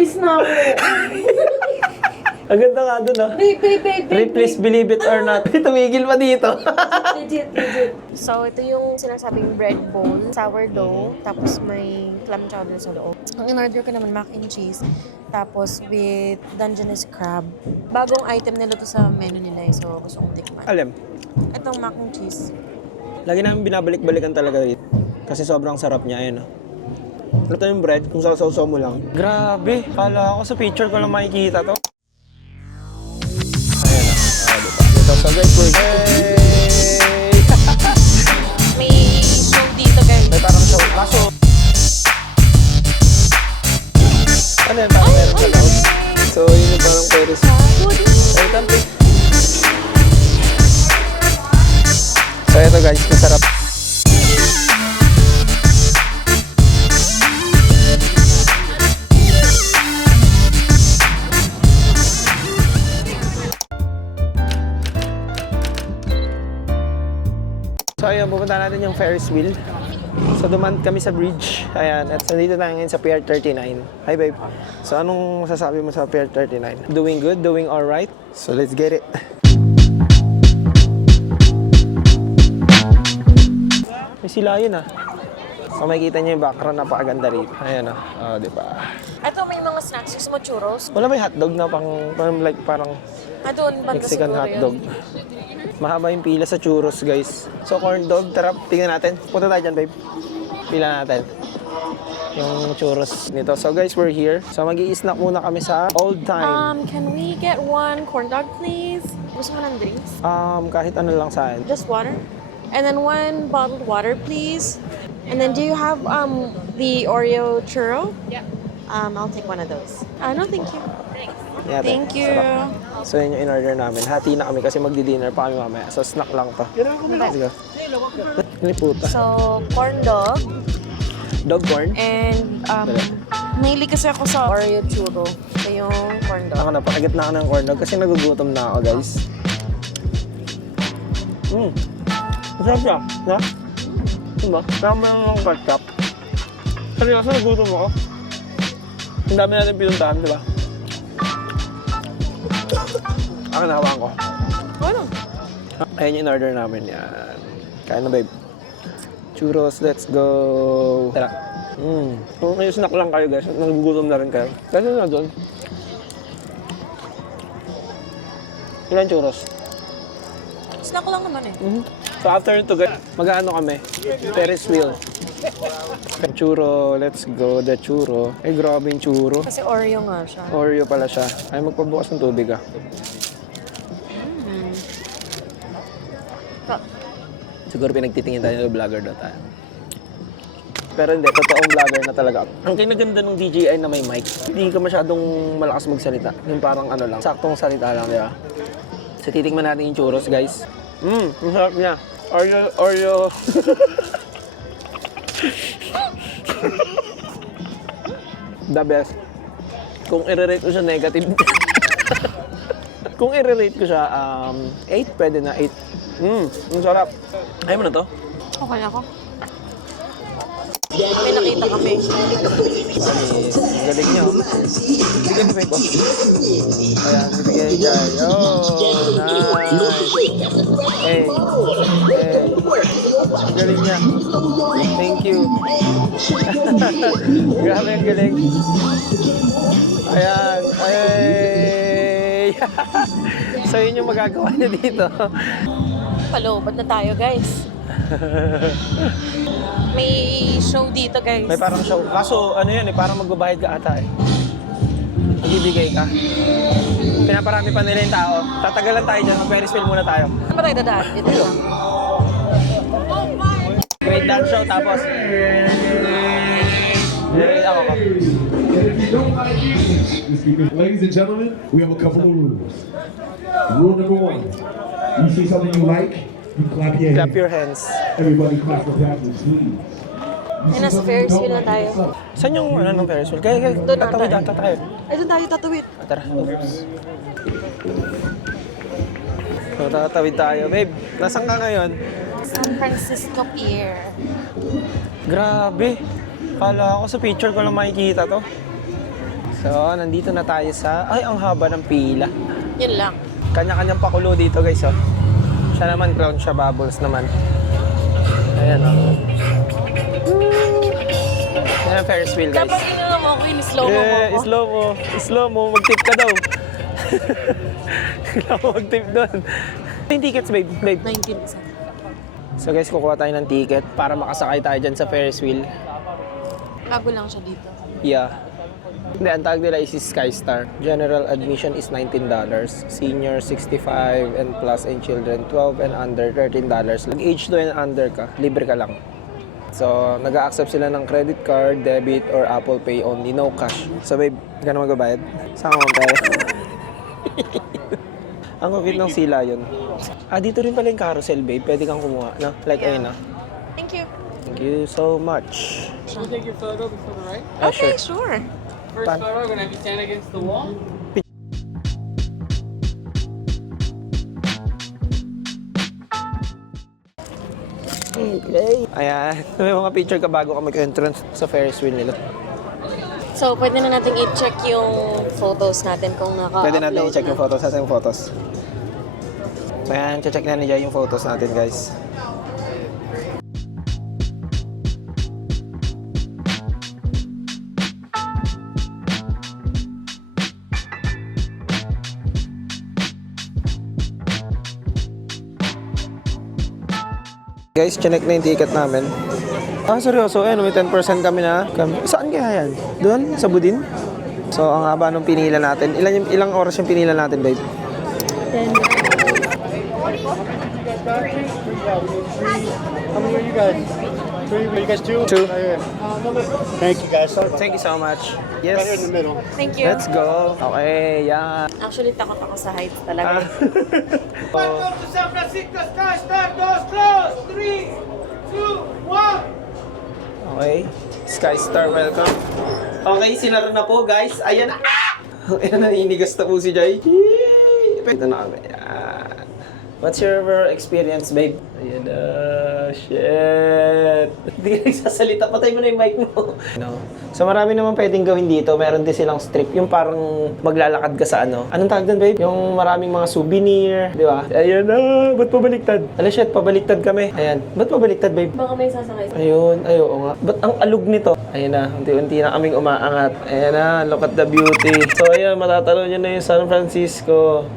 please na ako. Ang ganda nga dun, ah. Babe. Please believe it or not. Tumigil pa dito. Legit. So, ito yung sinasabing bread bowl, sourdough, tapos may clam chowder sa loob. Ang in-order ko naman, mac and cheese, tapos with Dungeness crab. Bagong item nila to sa menu nila, so gusto kong tikman. Alam, Itong mac and cheese. lagi namin binabalik-balikan talaga dito. Kasi sobrang sarap niya, ayun, ah. Ito yung bread, kung sausaw mo lang. Grabe, kala ko sa picture ko lang makikita to. Ayan na, diba? Ito sa guys, we're May show dito, guys. may parang show. Kaso, ano yun, parang meron sa loob. So, yun yung parang Ferris. Welcome to. So, ito guys, masarap. So ayun, pupunta natin yung Ferris wheel. So dumaan kami sa bridge. Ayan, at nandito tayo ngayon sa Pier 39. Hi babe. So anong masasabi mo sa Pier 39? Doing good? Doing alright? So let's get it. May sila yun, ah. So makikita niyo yung background, napakaganda rito. Ayan, ah. Oh, di ba? Ito, may mga snacks. Gusto mo churros? Wala may hotdog na parang Doon, banda Mexican siguro hotdog. yun. Mahaba yung pila sa churros, guys. So, corn dog, tara, tingnan natin. Punta tayo dyan, babe. Pila natin. Yung churros nito. So, guys, we're here. So, mag-i-snack muna kami sa Old Time. Can we get one corn dog, please? Gusto mo ng drinks? Kahit ano lang sa akin. Just water? And then one bottled water, please. And then do you have the Oreo churro? Yeah. I'll take one of those. No, thank you. Yeah, Thank you. sarap. So, yun yung in-order namin. Hati na kami kasi magdi-dinner pa kami mamaya. So, snack lang to. Let's go. Ini puta. So, corn dog. Dog corn. And, mahilig kasi ako sa Oreo churro. Ito yung corn dog. Ako na, pakagit na ako ng corn dog kasi nagugutom na ako, guys. Masarap siya. Ha? Diba? Tama lang ng ketchup. Seryoso, nagutom ako. Ang dami natin pinuntahan, diba? Ako nahawakan ko. Ano? Ayan yung in-order namin. Yan. Kain na, babe. Churros, let's go. Tara. Kung kayo snack lang kayo, guys, nagugutom na rin kayo. Kasi na doon. Ilan churros? Snack lang naman eh. So after ito, guys, mag-ano kami? Ferris wheel. Churro, let's go. The churro. Ay, grabe yung churro. Kasi Oreo nga siya. Oreo pala siya. Ay, magpabukas ng tubig, ah. Siguro pinagtitingin tayo ng vlogger daw tayo. Pero hindi, totoong vlogger na talaga. Ang kinaganda ng DJI na may mic, hindi ka masyadong malakas magsalita. Yung parang ano lang, saktong salita lang, di ba? So titikman natin yung churros, guys. Masarap niya. Oreo. The best. Kung i-rate ko siya negative. Kung i-rate ko siya 8, pwede na 8. Ang sarap. Ayaw mo na to? Okay ako. May nakita kami. Ang galing niya. Bigyan ni Peko. Ayan, bibigyan niya. Oh, nice. Hey. Ang galing niya. Thank you. Grabe ang galing. Ayan. Ay. So yun yung magagawa niya dito. Palobad na tayo, guys. May show dito, guys. May parang show. Kaso ano yan eh, parang magbabayad ka ata eh. Magbibigay ka. Pinaparami pa nila yung tao. Tatagalan tayo dyan, mag-Ferris wheel muna tayo. Saan ba tayo dadaan? Dito lang. Great dance show tapos. Ako ka. Ladies and gentlemen, we have a couple of rules. Rule number 1, you see something you like, you clap your Clap hands. your hands. Everybody clap for Patrick, please. Ay, nasa Ferris wheel na tayo. Saan yung ano ng Ferris wheel? Kaya Doon na tatawid tayo. ata tayo. Ay, doon tayo tatawid. Tara. Oops. So, tatawid tayo. Babe, nasaan ka ngayon? San Francisco Pier. Grabe. Kala ko sa picture ko lang makikita to. So, nandito na tayo sa... Ay, ang haba ng pila. Yun lang. Kanya-kanyang pakulo dito, guys, oh. Siya naman, clown siya, bubbles naman. Ayan, oh. Yan ang Ferris wheel, guys. Dapat yun mo ako, in-slow mo Eh, ako. slow mo. Slow mo, mag-tip ka daw. Kailangan mo mag-tip doon. Yung tickets, babe. 19 isa. So, guys, kukuha tayo ng ticket para makasakay tayo dyan sa Ferris wheel. Bago lang siya dito. Yeah. Hindi, ang tawag nila is Skystar. General admission is $19. Senior, 65 and plus, and children, 12 and under, $13. Age 2 and under ka, libre ka lang. So, nag-a-accept sila ng credit card, debit, or Apple Pay only, no cash. So, babe, hindi ka na magbabayad? Saan ka magbayad? Ang kapit ng sila yun. Dito rin pala yung carousel, babe. Pwede kang kumuha, no? Like, ayun, no? Thank you. Thank you so much. Should we take your photo before the ride? Okay, sure. First photo, we're gonna have you stand against the wall. Okay. Ayan. May mga picture ka bago ka mag-entrance sa Ferris wheel nila. So, pwede na natin i-check yung photos natin kung naka-upload. Pwede natin i-check yung photos. Saan yung photos? So, ayan. Check na niya yung photos natin, guys. Guys, chinek na yung ticket namin. Seryoso? May 10% kami na. Saan kaya yan? Doon? Sa Budin? So, ang haba nung pinila natin. Ilang oras yung pinila natin, babe? 10. How many are you guys? Three? Are you guys two? Two. Right here. Thank you guys. Sorry about Thank you so much. that. Right here in Yes. the middle. Thank you. Let's go. Okay, yeah. Actually, takot ako sa heights talaga. Welcome to San Francisco Skystar. Doors closed. 3, 2, 1. Okay. Skystar, welcome. Okay, sinara na po, guys. Ayan na. Ayan, naninigas na po si Jai. Ito na kami. Ayan. What's your experience, babe? Ayan na. Shit. Hindi ka nagsasalita. Patay mo na yung mic mo. No. So marami naman pwedeng gawin dito. Meron din silang strip. Yung parang maglalakad ka sa ano. Anong tawag doon, babe? Yung maraming mga souvenir. Di ba? Ayan na. Ba't pabaliktad? Ala, shit. Pabaliktad kami. Ayan. Ba't pabaliktad, babe? Baka may sasakay. Ayun, ay oo nga. Ba't ang alog nito? Ayun na, unti-unti na kaming umaangat. Ayan na, look at the beauty. So ayun, matatalo nyo na yung San Francisco.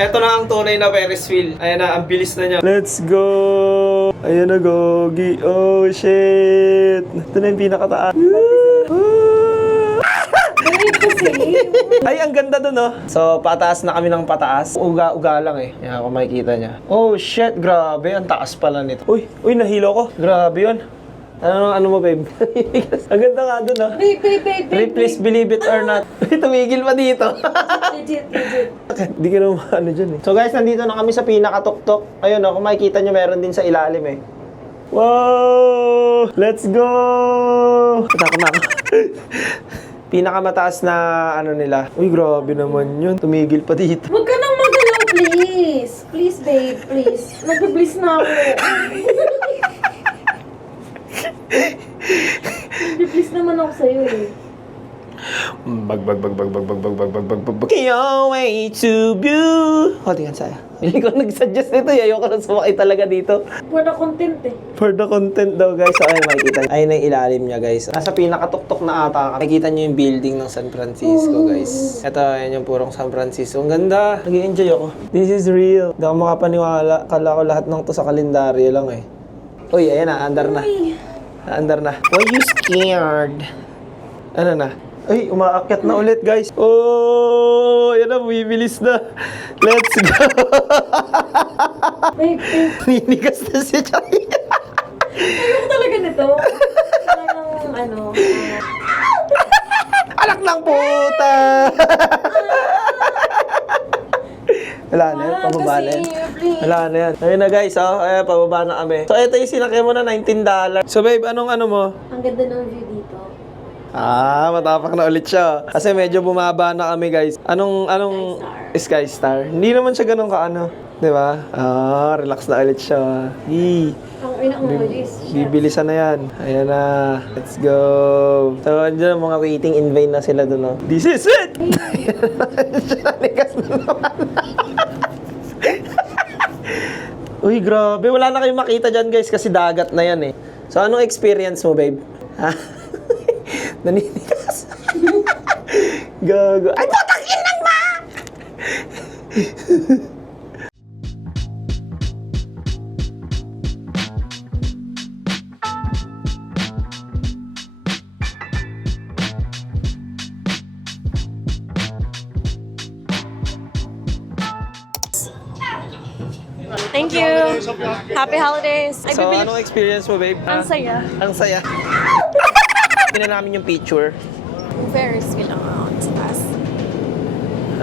Eto na ang tunay na Ferris wheel. Ayan na, ang bilis na niya. Let's go! Ayan na, Gogi. Oh, shit! Ito na yung pinakataas. Ay, ang ganda dun, oh. So, pataas na kami ng pataas. Uga-uga lang, eh. Yan, kung makikita niya. Oh, shit! Grabe, ang taas pala nito. Uy, nahilo ko. Grabe yun. Ano mo, babe? Ang ganda nga dun, oh. Babe. Please believe it or not. Tumigil pa dito. Legit. Hindi ka naman ano dyan eh. So guys, nandito na kami sa pinakatuktok. Ayun kung makikita nyo, meron din sa ilalim eh. Wow! Let's go! Tatakot na ako. Pinakamataas na ano nila. Uy, grabe naman yun. Tumigil pa dito. Huwag ka nang magalaw, please. Please, babe, please. Nag-bliss na ako. Nag-bliss naman ako sa'yo eh. Bag. Your way to view. Tingnan saya. Hindi ko nag-suggest nito. Ayoko na sumakay talaga dito. For the content eh. For the content daw, guys. So, ayun, makikita nyo. Ayun ang ilalim niya, guys. Nasa pinakatuktok na ata. Makikita nyo yung building ng San Francisco, guys. Ito, ayun yung purong San Francisco. Ang ganda. Nag-i-enjoy ako. This is real. Hindi ako makapaniwala. Kala ko lahat ng to sa kalendaryo lang, eh. Uy, ayan na. Andar na. Andar na. Why you scared? Ano na? Ay, umaakyat na ulit, guys. Oh, yan na, bumibilis na. Let's go. Babe. Ninigas na si Chay. Ayoko talaga nito. Talagang Anak ng puta! Wala na yan, pababa na yan. Wala na yan. Ayun na guys, ayan, pababa na kami. So, ito yung sinakyan mo na $19. So, babe, anong ano mo? Ang ganda ng view dito. Matapak na ulit siya. Kasi medyo bumaba na kami, guys. Anong Skystar? Hindi naman siya ganun kaano. Di ba? Relax na ulit siya. Ang ina-emojis. Bibilisan na yan. Ayan na. Let's go. So, andyan ang mga waiting in vain na sila doon. This is it! Nanigas na naman. Uy, grabe. Wala na kayong makita dyan, guys, kasi dagat na yan eh. So, anong experience mo, babe? Ha? Naninigas. Gago. Ay, putang inang ma! Thank you. Happy holidays. Ay, So, bibili. anong experience mo, babe? Ang saya. Ang saya. Tingnan namin yung picture. Ferris wheel ang sa taas.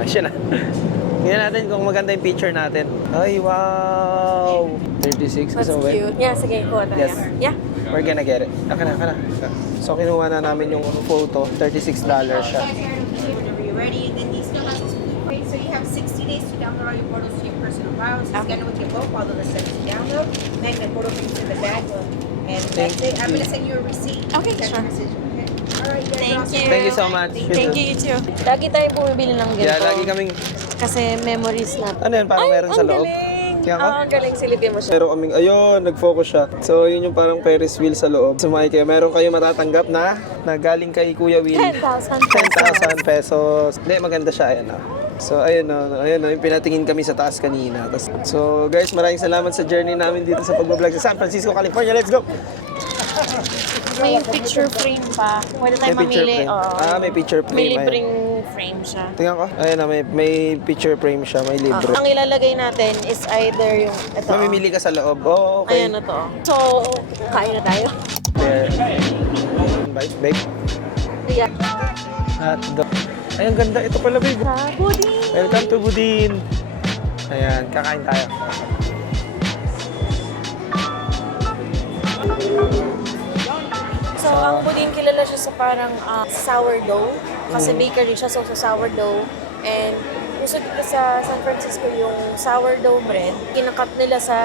Siya na. Tingnan natin kung maganda yung picture natin. Ay, wow! 36 That's gusto mo, babe? cute. Yeah, sige, kuha tayo. Yes. Yeah. We're gonna get it. Aka na. So, kinuha na namin yung photo. $36 siya. Whenever you're ready, then you still have so you have 60 days to download all your photos to your personal files. Scan it with your phone, follow the steps to download, then the photo brings to the back, and that's it. I'm gonna send you a receipt. Okay, Text sure. message, okay? All right, you're Thank awesome. you. Thank you so much. Thank you, you too. Lagi tayo bumibili ng ganito. Yeah, lagi kaming... Kasi memories na. Ano yan? Parang meron sa loob. Galing. Kaya ka? Ang galing. Silipin mo siya. Meron kaming, ayun, nag-focus siya. So, yun yung parang Ferris wheel sa loob. Sumakay kayo. Meron kayo matatanggap na galing kay Kuya Will. 10,000 10,000 pesos. Hindi, maganda siya. Ayan na. So, ayun yung pinatingin kami sa taas kanina. So, guys, maraming salamat sa journey namin dito sa pagbablog sa San Francisco, California. Let's go! May picture frame pa. Pwede tayo May picture mamili. frame. Oo. May picture frame. May Ayun. libreng frame siya. Tingnan ko. Ayun na, may picture frame siya. May libre. Ang ilalagay natin is either yung ito. Mamimili ka sa loob. Oh, okay. Ayan na to. So, kain na tayo. There. Bite, bake. Yeah. Hotdog. Ay, ang ganda. Ito pala, babe. Sa Budin. Welcome to Budin. Ayan, kakain tayo. So, ang Budin kilala siya sa parang sourdough. Kasi bakery siya, so sa sourdough. And uso dito sa San Francisco yung sourdough bread. Kinakat nila sa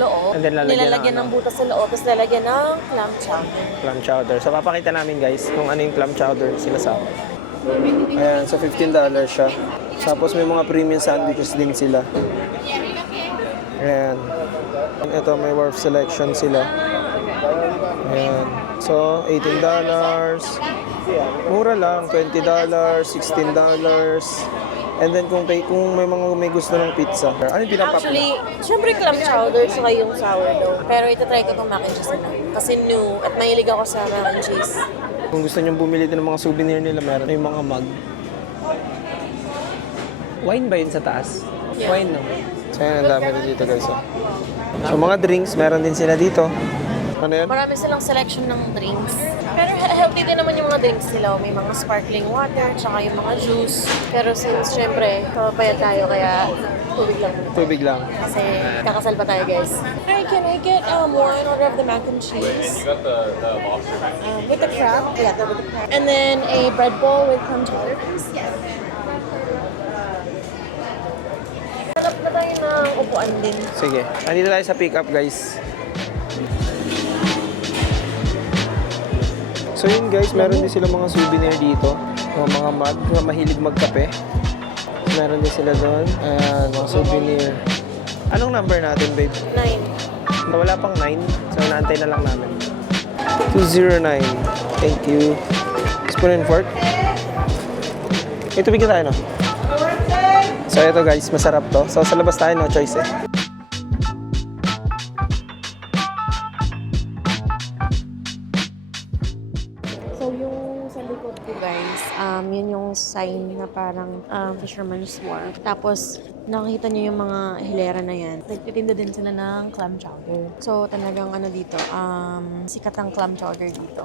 loob. And then lalagyan nilalagyan ng ng butas sa loob. Tapos lalagyan ng clam chowder. Clam chowder. So, papakita namin, guys, kung ano yung clam chowder sinasabi. Ayan, so $15 siya. Tapos may mga premium sandwiches din sila. Ayan. Ito, may wharf selection sila. Ayan. So, $18. Mura lang, $20, $16. And then kung may gusto ng pizza. Ano yung pinapap? Actually, syempre clam chowder saka yung sourdough. Pero itatry ko itong mac and cheese nila. Kasi new. At mahilig ako sa mac and cheese. Kung gusto nyo bumili din ng mga souvenir nila, meron yung mga mug. Wine ba yun sa taas? Yeah. Wine, no? So, yan, ang dami rin dito, guys. Oh. So, mga drinks, meron din sila dito. Ano yan? Marami silang selection ng drinks. Pero healthy din naman yung mga drinks nila. May mga sparkling water, tsaka yung mga juice. Pero since syempre, kapapayat tayo, kaya tubig lang muna. Tubig lang. Kasi kakasal pa tayo, guys. Hi, can I get one order of the mac and cheese? You got the lobster. With the crab? Yeah, with the crab. And then a bread bowl with clam chowder, please. Yes. Hanap na tayo ng upuan din. Sige. Andito tayo sa pick up, guys. So yun, guys, meron din sila mga souvenir dito. Mga mug, mga mahilig magkape. Meron din sila doon. Ayan, mga souvenir. Anong number natin, babe? 9. Wala pang 9, so naantay na lang namin. 209. Thank you. Spoon and fork. Ito bigyan tayo, no? So ito, guys, masarap to. So sa labas tayo, no choice eh. So, yung sa likod ko, guys, yun yung sign na parang Fisherman's Wharf. Tapos, nakikita niyo yung mga hilera na yan. Nagtitinda din sila ng clam chowder. So, talagang ano dito, sikat ang clam chowder dito.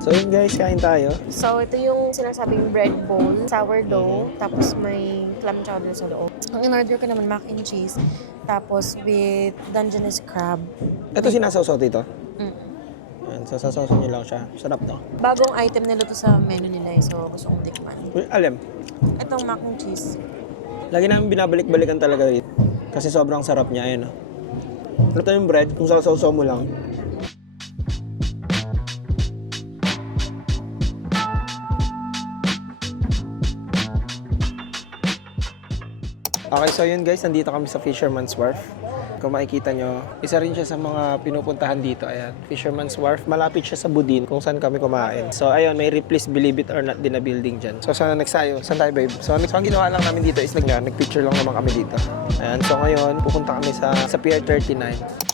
So So yun guys, kain tayo. So, ito yung sinasabing bread bowl, sourdough, tapos may clam chowder sa loob. Ang in-order ko naman, mac and cheese, tapos with Dungeness crab. Ito sinasawsaw dito. Mm. Yan, sasawsaw nyo lang siya. Sarap to. Bagong item nila to sa menu nila, so gusto kong tikman. Uy, alam, Itong mac and cheese. lagi namin binabalik-balikan talaga dito. Kasi sobrang sarap niya, ayun. Ito yung bread, kung sasawsaw mo lang. Okay, so yun guys, nandito kami sa Fisherman's Wharf. Kung makikita nyo, isa rin siya sa mga pinupuntahan dito. Ayan, Fisherman's Wharf. Malapit siya sa Budin kung saan kami kumain. So ayun, may Ripley's Believe It or Not din na building dyan. So sana next tayo. Saan tayo babe? So ang ginawa lang namin dito is nag-picture lang naman kami dito. Ayan, so ngayon, pupunta kami sa Pier 39.